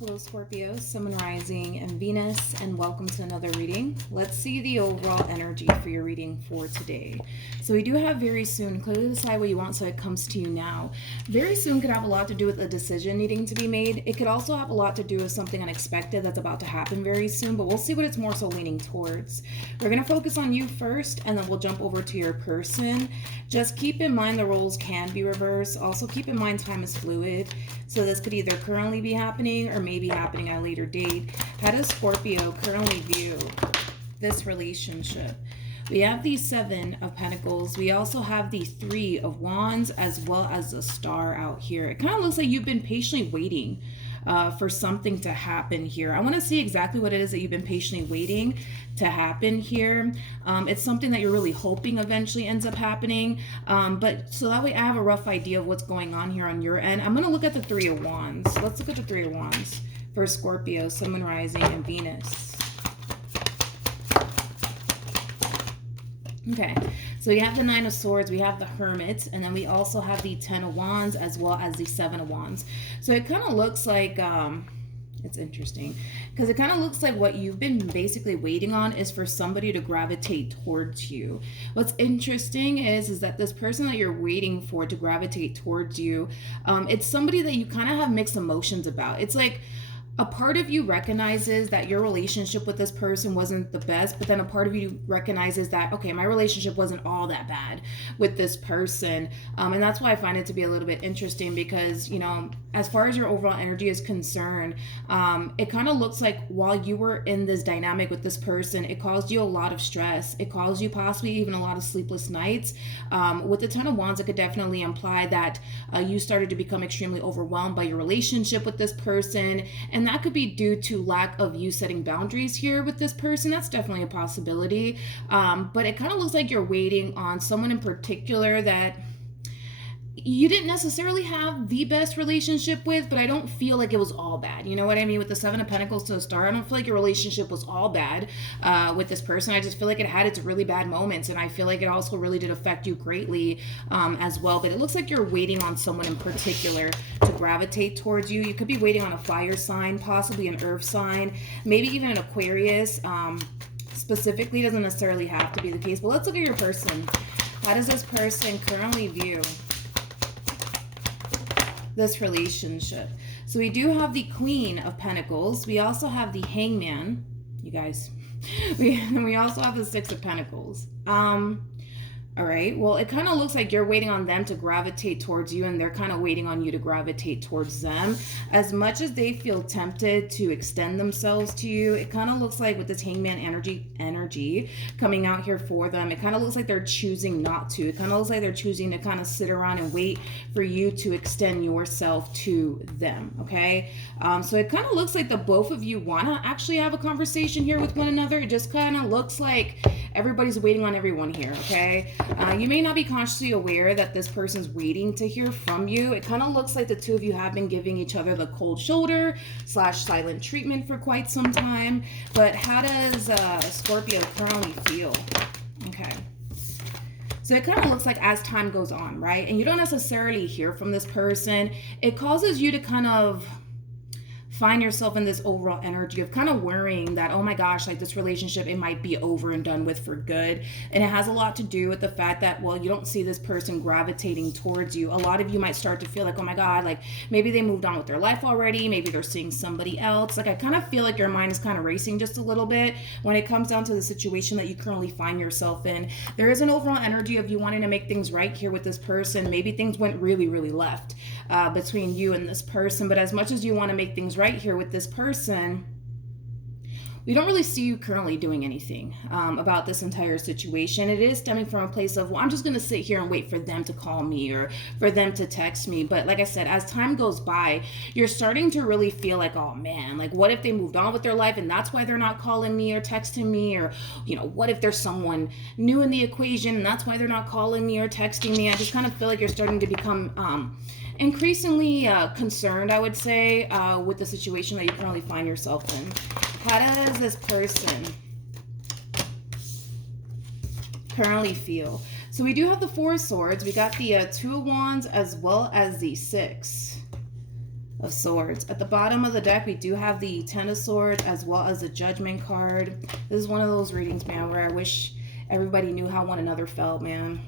Hello Scorpio, Sun, Rising, and Venus, and welcome to another reading. Let's see the overall energy for your reading for today. So we do have very soon, clearly decide what you want so it comes to you now. Very soon could have a lot to do with a decision needing to be made. It could also have a lot to do with something unexpected that's about to happen very soon, but we'll see what it's more so leaning towards. We're going to focus on you first, and then we'll jump over to your person. Just keep in mind the roles can be reversed. Also keep in mind time is fluid. So this could either currently be happening or maybe happening at a later date. How does Scorpio currently view this relationship? We have the Seven of Pentacles. We also have the Three of Wands as well as the Star out here. It kind of looks like you've been patiently waiting for something to happen here. I want to see exactly what it is that you've been patiently waiting to happen here. It's something that you're really hoping eventually ends up happening. But so that way I have a rough idea of what's going on here on your end. I'm going to look at the Three of Wands. Let's look at the Three of Wands for Scorpio, Sun, Rising, and Venus. Okay, so we have the Nine of Swords, we have the Hermit, and then we also have the Ten of Wands as well as the Seven of Wands. So it kind of looks like, it's interesting, because it kind of looks like what you've been basically waiting on is for somebody to gravitate towards you. What's interesting is that this person that you're waiting for to gravitate towards you, it's somebody that you kind of have mixed emotions about. It's like, a part of you recognizes that your relationship with this person wasn't the best, but then a part of you recognizes that, okay, my relationship wasn't all that bad with this person. And that's why I find it to be a little bit interesting because, you know, as far as your overall energy is concerned, it kind of looks like while you were in this dynamic with this person, it caused you a lot of stress. It caused you possibly even a lot of sleepless nights. With the Ten of Wands, it could definitely imply that you started to become extremely overwhelmed by your relationship with this person. And that could be due to lack of you setting boundaries here with this person. That's definitely a possibility. But it kind of looks like you're waiting on someone in particular that you didn't necessarily have the best relationship with, but I don't feel like it was all bad. You know what I mean? With the Seven of Pentacles to the Star, I don't feel like your relationship was all bad with this person. I just feel like it had its really bad moments, and I feel like it also really did affect you greatly as well. But it looks like you're waiting on someone in particular to gravitate towards you. You could be waiting on a fire sign, possibly an earth sign, maybe even an Aquarius. Specifically, doesn't necessarily have to be the case, but let's look at your person. How does this person currently view this relationship? So we do have the Queen of Pentacles. We also have the Hangman, you guys. We also have the Six of Pentacles. All right, well, it kind of looks like you're waiting on them to gravitate towards you, and they're kind of waiting on you to gravitate towards them. As much as they feel tempted to extend themselves to you, it kind of looks like with this Hangman energy coming out here for them, it kind of looks like they're choosing not to. It kind of looks like they're choosing to kind of sit around and wait for you to extend yourself to them, okay? So it kind of looks like the both of you want to actually have a conversation here with one another. It just kind of looks like everybody's waiting on everyone here, okay? You may not be consciously aware that this person's waiting to hear from you. It kind of looks like the two of you have been giving each other the cold shoulder / silent treatment for quite some time. But how does Scorpio currently feel? Okay. So it kind of looks like as time goes on, right? And you don't necessarily hear from this person. It causes you to kind of find yourself in this overall energy of kind of worrying that, oh my gosh, like this relationship, it might be over and done with for good. And it has a lot to do with the fact that, well, you don't see this person gravitating towards you. A lot of you might start to feel like, oh my God, like maybe they moved on with their life already. Maybe they're seeing somebody else. Like I kind of feel like your mind is kind of racing just a little bit when it comes down to the situation that you currently find yourself in. There is an overall energy of you wanting to make things right here with this person. Maybe things went really, really left between you and this person. But as much as you want to make things right here with this person, we don't really see you currently doing anything about this entire situation. It is stemming from a place of, well, I'm just going to sit here and wait for them to call me or for them to text me. But like I said, as time goes by, you're starting to really feel like, oh man, like what if they moved on with their life and that's why they're not calling me or texting me? Or, you know, what if there's someone new in the equation and that's why they're not calling me or texting me? I just kind of feel like you're starting to become increasingly concerned, I would say, with the situation that you currently find yourself in. How does this person currently feel? So we do have the Four of Swords. We got the Two of Wands as well as the Six. of Swords. At the bottom of the deck, we do have the Ten of Swords as well as the Judgment card. This is one of those readings, man, where I wish everybody knew how one another felt, man.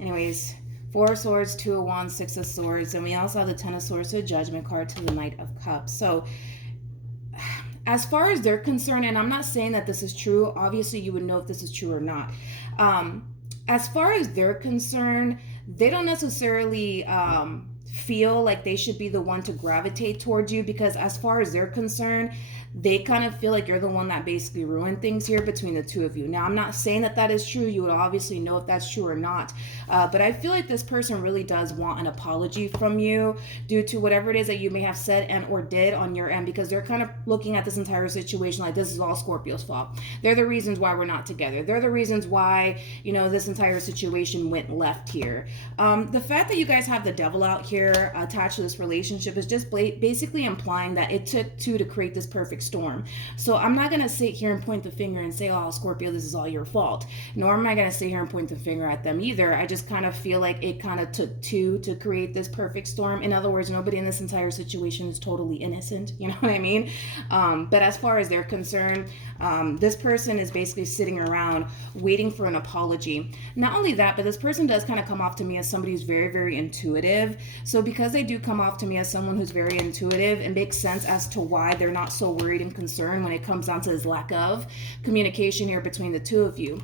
Anyways, Four of Swords, Two of Wands, Six of Swords, and we also have the Ten of Swords to the Judgment card to the Knight of Cups. So as far as they're concerned, and I'm not saying that this is true, obviously you would know if this is true or not. As far as they're concerned, they don't necessarily feel like they should be the one to gravitate towards you, because as far as they're concerned, they kind of feel like you're the one that basically ruined things here between the two of you. Now, I'm not saying that that is true. You would obviously know if that's true or not. But I feel like this person really does want an apology from you due to whatever it is that you may have said and or did on your end, because they're kind of looking at this entire situation like this is all Scorpio's fault. They're the reasons why we're not together. They're the reasons why, you know, this entire situation went left here. The fact that you guys have the devil out here attached to this relationship is just basically implying that it took two to create this perfect storm. So I'm not going to sit here and point the finger and say, oh, Scorpio, this is all your fault. Nor am I going to sit here and point the finger at them either. I just kind of feel like it kind of took two to create this perfect storm. In other words, nobody in this entire situation is totally innocent. You know what I mean? But as far as they're concerned, this person is basically sitting around waiting for an apology. Not only that, but this person does kind of come off to me as somebody who's very, very intuitive. So because they do come off to me as someone who's very intuitive, it makes sense as to why they're not so worried and concerned when it comes down to this lack of communication here between the two of you.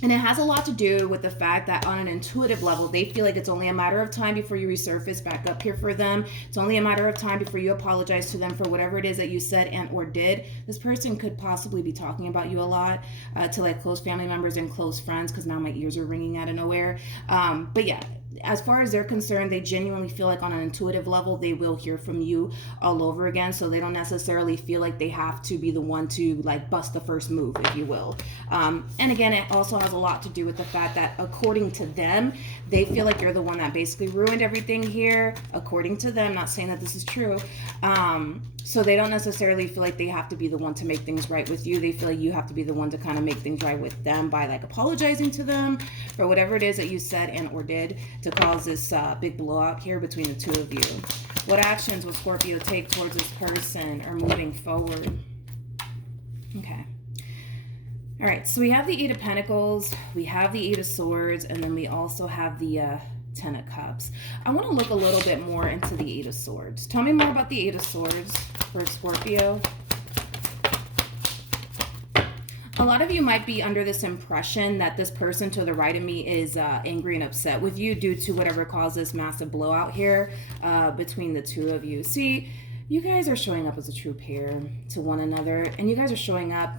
And it has a lot to do with the fact that on an intuitive level, they feel like it's only a matter of time before you resurface back up here for them. It's only a matter of time before you apologize to them for whatever it is that you said and or did. This person could possibly be talking about you a lot to like close family members and close friends, because now my ears are ringing out of nowhere. But yeah, as far as they're concerned, they genuinely feel like on an intuitive level, they will hear from you all over again. So they don't necessarily feel like they have to be the one to like bust the first move, if you will. And again, it also has a lot to do with the fact that according to them, they feel like you're the one that basically ruined everything here. According to them, not saying that this is true. So they don't necessarily feel like they have to be the one to make things right with you. They feel like you have to be the one to kind of make things right with them by like apologizing to them for whatever it is that you said and or did to cause this big blowout here between the two of you. What actions will Scorpio take towards this person or moving forward? Okay. All right, so we have the Eight of Pentacles, we have the Eight of Swords, and then we also have the Ten of Cups. I want to look a little bit more into the Eight of Swords. Tell me more about the Eight of Swords for Scorpio. A lot of you might be under this impression that this person to the right of me is angry and upset with you due to whatever caused this massive blowout here between the two of you. See, you guys are showing up as a true pair to one another, and you guys are showing up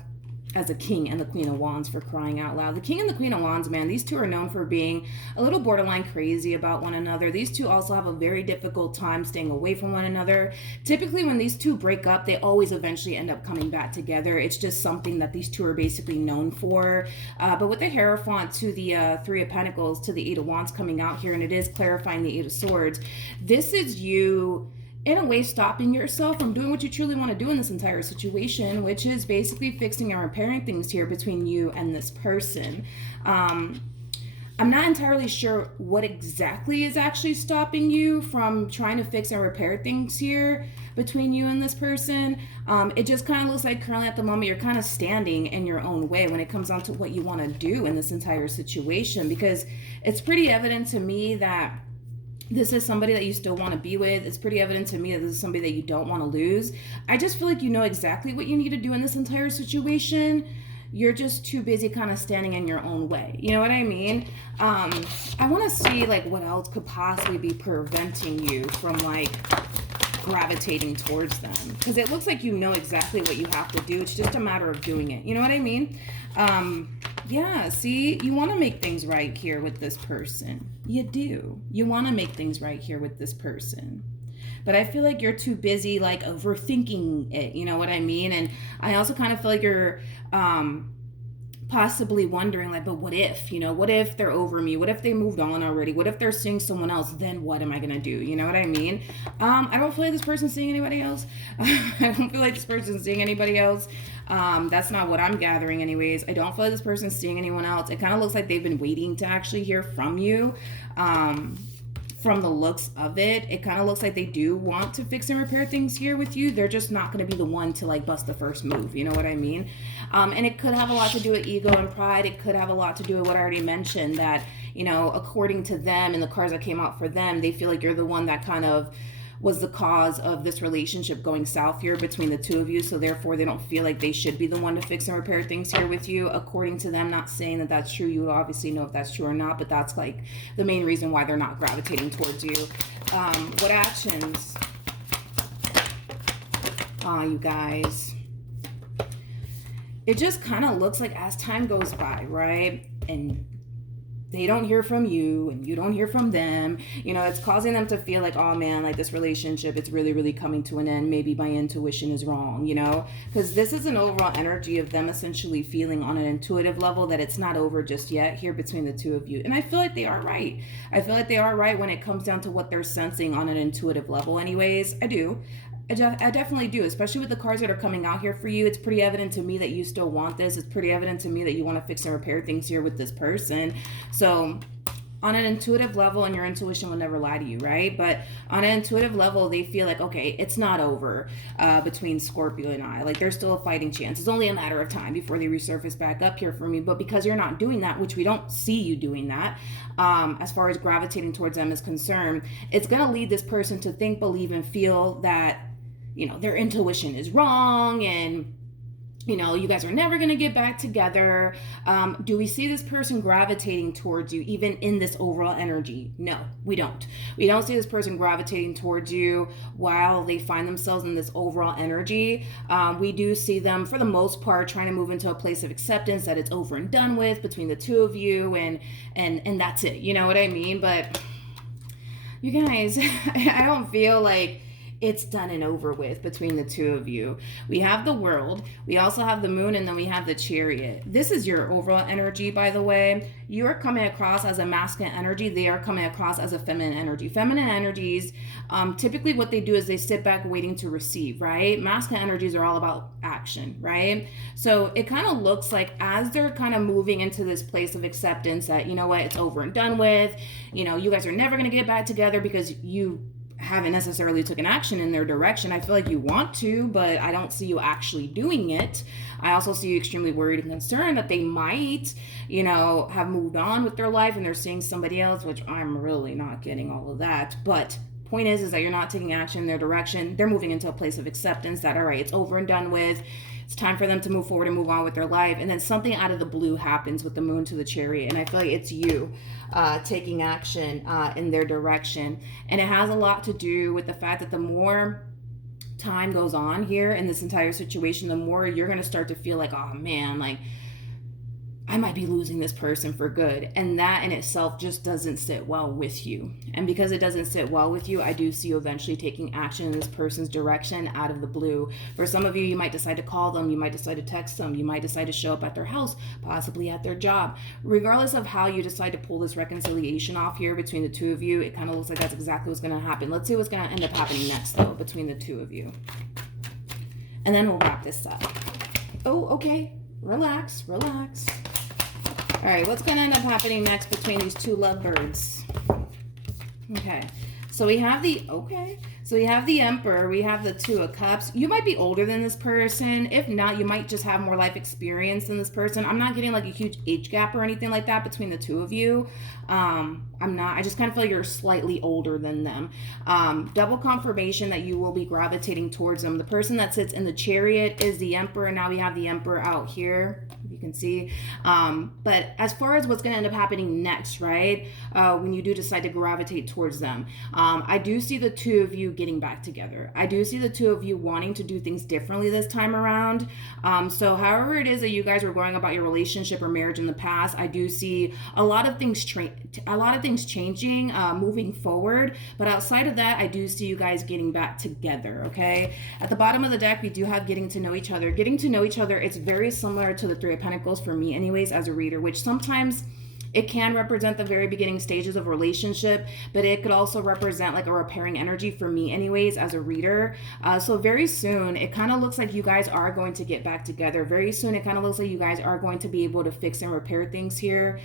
as a king and the Queen of Wands, for crying out loud. The King and the Queen of Wands, man, these two are known for being a little borderline crazy about one another. These two also have a very difficult time staying away from one another. Typically, when these two break up, they always eventually end up coming back together. It's just something that these two are basically known for. But with the Hierophant to the Three of Pentacles to the Eight of Wands coming out here, and it is clarifying the Eight of Swords, this is you in a way stopping yourself from doing what you truly want to do in this entire situation, which is basically fixing and repairing things here between you and this person. I'm not entirely sure what exactly is actually stopping you from trying to fix and repair things here between you and this person. It just kind of looks like currently at the moment you're kind of standing in your own way when it comes down to what you want to do in this entire situation, because it's pretty evident to me that this is somebody that you still want to be with. It's pretty evident to me that this is somebody that you don't want to lose. I just feel like you know exactly what you need to do in this entire situation. You're just too busy kind of standing in your own way. You know what I mean? I want to see like what else could possibly be preventing you from like gravitating towards them, because it looks like you know exactly what you have to do. It's just a matter of doing it. You know what I mean? Yeah, see, you want to make things right here with this person. You do. You want to make things right here with this person. But I feel like you're too busy like overthinking it. You know what I mean? And I also kind of feel like you're possibly wondering like, but what if, you know, what if they're over me? What if they moved on already? What if they're seeing someone else? Then what am I going to do? You know what I mean? I don't feel like this person's seeing anybody else. I don't feel like this person's seeing anybody else. That's not what I'm gathering anyways. I don't feel like this person's seeing anyone else. It kind of looks like they've been waiting to actually hear from you. from the looks of it, it kind of looks like they do want to fix and repair things here with you. They're just not going to be the one to like bust the first move. You know what I mean? And it could have a lot to do with ego and pride. It could have a lot to do with what I already mentioned, that, you know, according to them and the cards that came out for them, they feel like you're the one that kind of was the cause of this relationship going south here between the two of you. So therefore they don't feel like they should be the one to fix and repair things here with you, according to them. Not saying that that's true. You would obviously know if that's true or not, but that's like the main reason why they're not gravitating towards you. What actions? You guys, it just kind of looks like as time goes by, right? And they don't hear from you and you don't hear from them, you know, it's causing them to feel like, oh man, like this relationship, it's really, really coming to an end. Maybe my intuition is wrong, you know, because this is an overall energy of them essentially feeling on an intuitive level that it's not over just yet here between the two of you. And I feel like they are right. I feel like they are right when it comes down to what they're sensing on an intuitive level anyways. I do. I definitely do, especially with the cards that are coming out here for you. It's pretty evident to me that you still want this. It's pretty evident to me that you want to fix and repair things here with this person. So on an intuitive level, and your intuition will never lie to you, right? But on an intuitive level, they feel like, okay, it's not over between Scorpio and I. Like, there's still a fighting chance. It's only a matter of time before they resurface back up here for me. But because you're not doing that, which we don't see you doing that, as far as gravitating towards them is concerned, it's going to lead this person to think, believe, and feel that, you know, their intuition is wrong and, you know, you guys are never going to get back together. Do we see this person gravitating towards you even in this overall energy? No, we don't. We don't see this person gravitating towards you while they find themselves in this overall energy. We do see them, for the most part, trying to move into a place of acceptance that it's over and done with between the two of you, and that's it. You know what I mean? But you guys, I don't feel like it's done and over with between the two of you. We have the World, we also have the Moon, and then we have the Chariot. This is your overall energy, by the way. You are coming across as a masculine energy. They are coming across as a feminine energy. Feminine energies, typically what they do is they sit back waiting to receive, right? Masculine energies are all about action, right? So it kind of looks like as they're kind of moving into this place of acceptance that, you know what, it's over and done with. You know, you guys are never going to get back together because you haven't necessarily taken action in their direction. I feel like you want to, but I don't see you actually doing it. I also see you extremely worried and concerned that they might, you know, have moved on with their life and they're seeing somebody else, which I'm really not getting all of that. But point is that you're not taking action in their direction. They're moving into a place of acceptance that, all right, it's over and done with. It's time for them to move forward and move on with their life. And then something out of the blue happens with the Moon to the Chariot. And I feel like it's you taking action in their direction. And it has a lot to do with the fact that the more time goes on here in this entire situation, the more you're going to start to feel like, oh man, like I might be losing this person for good. And that in itself just doesn't sit well with you. And because it doesn't sit well with you, I do see you eventually taking action in this person's direction out of the blue. For some of you, you might decide to call them. You might decide to text them. You might decide to show up at their house, possibly at their job. Regardless of how you decide to pull this reconciliation off here between the two of you, it kind of looks like that's exactly what's going to happen. Let's see what's going to end up happening next, though, between the two of you. And then we'll wrap this up. Oh, okay. Relax, relax. All right, what's going to end up happening next between these two lovebirds? Okay, so we have the Emperor, we have the Two of Cups. You might be older than this person. If not, you might just have more life experience than this person. I'm not getting like a huge age gap or anything like that between the two of you. I just kind of feel like you're slightly older than them. Double confirmation that you will be gravitating towards them. The person that sits in the Chariot is the Emperor. Now we have the Emperor out here, you can see. But as far as what's going to end up happening next, right? When you do decide to gravitate towards them, I do see the two of you getting back together. I do see the two of you wanting to do things differently this time around. So however it is that you guys were going about your relationship or marriage in the past, I do see a lot of things changing, moving forward. But outside of that, I do see you guys getting back together, okay? At the bottom of the deck, we do have getting to know each other. Getting to know each other, it's very similar to the Three of Pentacles for me anyways as a reader, which sometimes it can represent the very beginning stages of a relationship, but it could also represent like a repairing energy for me anyways as a reader. So very soon, it kind of looks like you guys are going to get back together. Very soon, it kind of looks like you guys are going to be able to fix and repair things here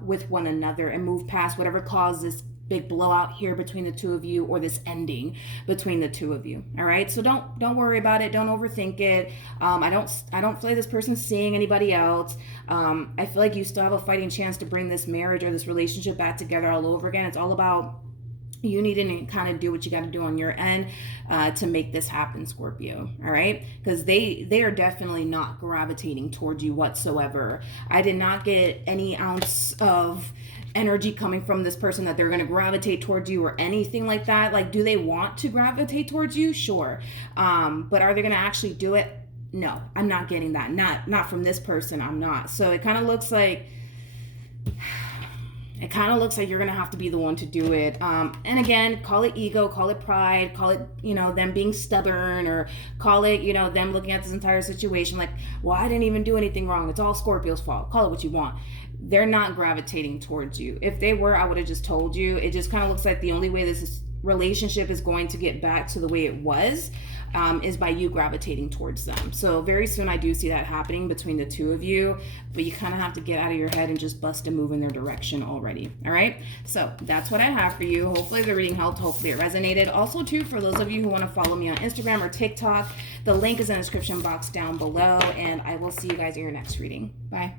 with one another and move past whatever caused this big blowout here between the two of you, or this ending between the two of you. All right, so don't worry about it. Don't overthink it. I don't feel like this person's seeing anybody else. I feel like you still have a fighting chance to bring this marriage or this relationship back together all over again. It's all about you needing to kind of do what you got to do on your end to make this happen, Scorpio. All right, because they are definitely not gravitating towards you whatsoever. I did not get any ounce of energy coming from this person that they're going to gravitate towards you or anything like that. Like, do they want to gravitate towards you? Sure. But are they going to actually do it? No, I'm not getting that. Not from this person. I'm not. So it kind of looks like you're going to have to be the one to do it. And again, call it ego, call it pride, call it, them being stubborn, or call it, them looking at this entire situation like, well, I didn't even do anything wrong. It's all Scorpio's fault. Call it what you want. They're not gravitating towards you. If they were, I would have just told you. It just kind of looks like the only way this relationship is going to get back to the way it was is by you gravitating towards them. So very soon I do see that happening between the two of you, but you kind of have to get out of your head and just bust a move in their direction already. All right, so that's what I have for you. Hopefully the reading helped. Hopefully it resonated. Also too, for those of you who want to follow me on Instagram or TikTok, the link is in the description box down below, and I will see you guys in your next reading. Bye.